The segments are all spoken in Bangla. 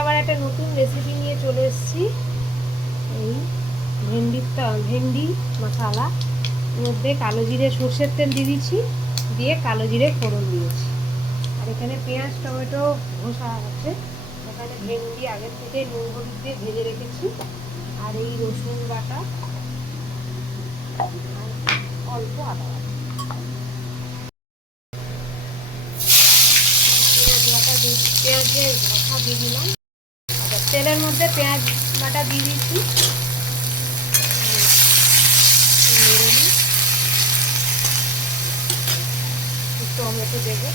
আবার একটা নতুন রেসিপি নিয়ে চলে এসেছি। এই ভেন্ডি মশলা, মধ্যে কালো জিরে সর্ষের তেল দিয়ে দিচ্ছি, দিয়ে কালো জিরে ফোড়ন দিয়েছি। আর এখানে পেঁয়াজ টমেটো ঘষা আছে। এখানে ভেন্ডি আগের থেকে নুন হলুদ দিয়ে ভেজে রেখেছি। আর এই রসুন বাটা আর অল্প আদা বাটা, পেঁয়াজের ঘষা দিয়ে দিলাম। আচ্ছা, তেলের মধ্যে পেঁয়াজ বাটা দিয়ে দিচ্ছি। টমেটো দেবো,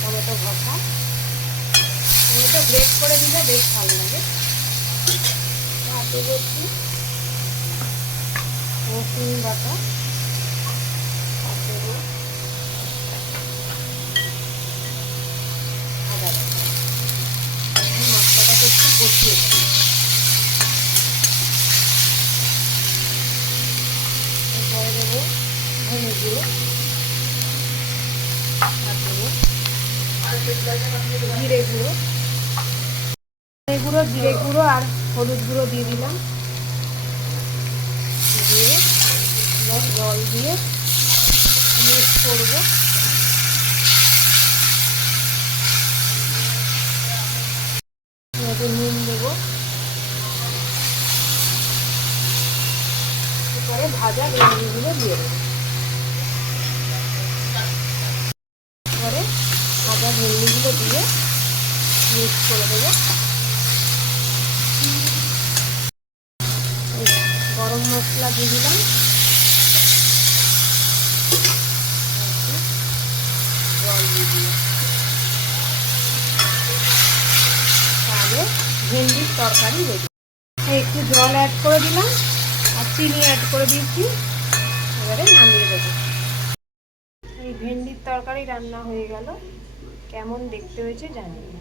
টমেটো ঘষা, টমেটো গ্রেট করে দিলে বেশ ভালো লাগে। হাতে করছি রসুন বাটা, দেবো আদা বাটা, মশলাটাকে একটু কষিয়ে দেবো। এরপরে দেবো ধনে গুঁড়ো, আর দেবো জিরে গুঁড়ো, জিরে গুঁড়ো আর হলুদ গুঁড়ো দিয়ে দিলাম। দিয়ে জল দিয়ে মিক্স করবো। নুন দেবো, এরপরে ভাজা ভেন্ডিগুলো দিয়ে দেবো। এরপরে ভাজা ভেন্ডিগুলো দিয়ে মিক্স করে দেবো। গরম মশলা দিয়ে দিলাম, জল দিয়ে দিলাম। তাহলে ভেন্ডির তরকারি রেডি। একটু জল অ্যাড করে দিলাম আর চিনি অ্যাড করে দিয়েছি। এবারে নামিয়ে দেবো। এই ভেন্ডির তরকারি রান্না হয়ে গেল। কেমন দেখতে হয়েছে জানিয়ে।